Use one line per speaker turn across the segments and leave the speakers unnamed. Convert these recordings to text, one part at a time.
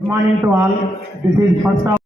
Morning to all. This is first of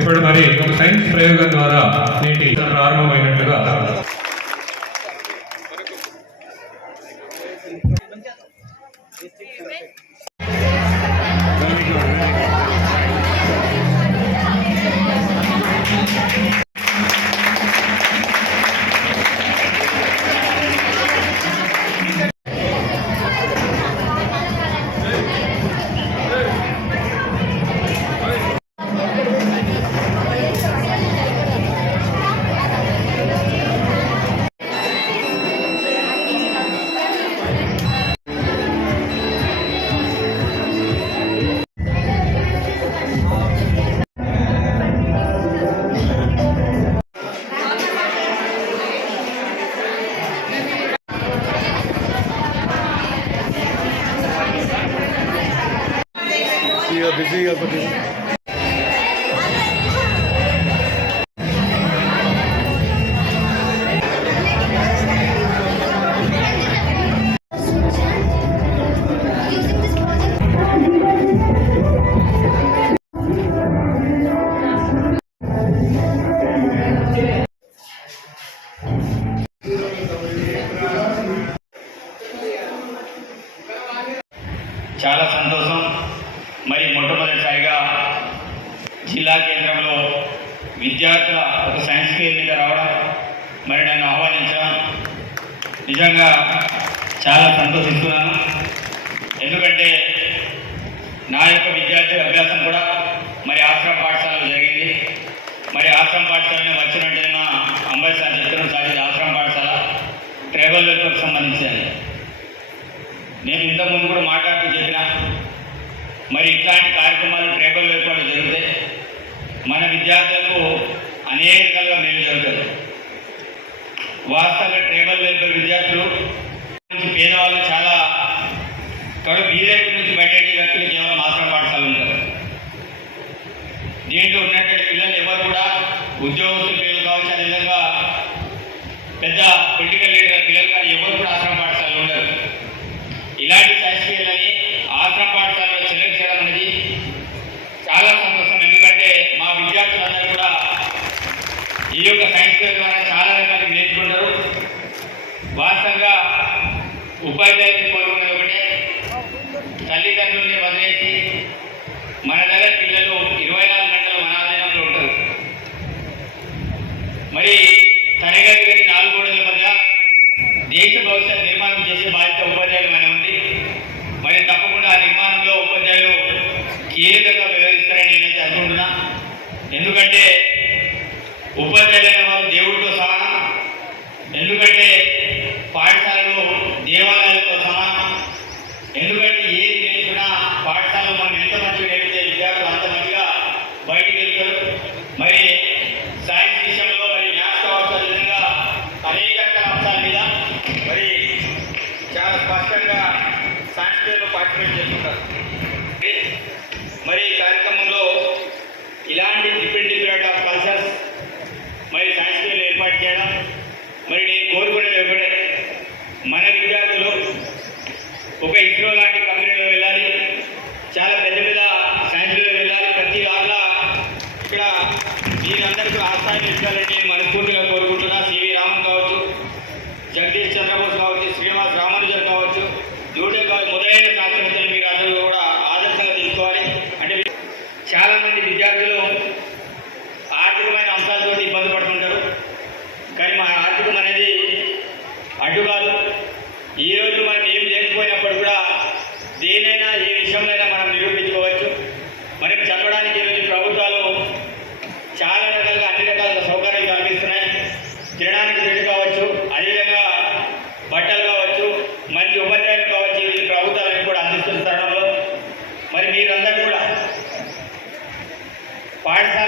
ఇప్పుడు మరి ఒక సైన్స్ ప్రయోగం ద్వారా నేటి ప్రారంభమైనట్లుగా
Very good. ਆ ਬਿਜ਼ੀ ਆ ਬੜੀ జిల్లా కేంద్రంలో విద్యార్థుల ఒక సైన్స్ ఫేర్ మీద రావడం మరి నన్ను ఆహ్వానించడం నిజంగా చాలా సంతోషిస్తున్నాను. ఎందుకంటే నా యొక్క విద్యార్థి అభ్యాసం కూడా మరి ఆశ్రమ పాఠశాలలో జరిగింది. మరి ఆశ్రమ పాఠశాల వచ్చినట్టే నా అంబేద్కర్ చిత్రం సాధించిన ఆశ్రమ పాఠశాల. ట్రైబల్ వెల్ఫేర్కి సంబంధించింది నేను ఇంతకుముందు కూడా మాట్లాడుతూ చెప్పిన మరి ఇట్లాంటి కార్యక్రమాలు ట్రైబల్ వెల్ఫేర్లో జరుగుతాయి. మన విద్యార్థులకు అనేక రకాలుగా మేలు జరుగుతుంది. వాస్తవంగా ట్రైబల్ వెల్ఫేర్ విద్యార్థులు పేదవాళ్ళు చాలా కడు బీజేపీ నుంచి బయటకి వ్యక్తులు కేవలం మాత్రం పాఠశాల ఉంటారు. దీంట్లో ఉన్నటువంటి పిల్లలు ఎవరు కూడా ఉద్యోగస్తులు पाठ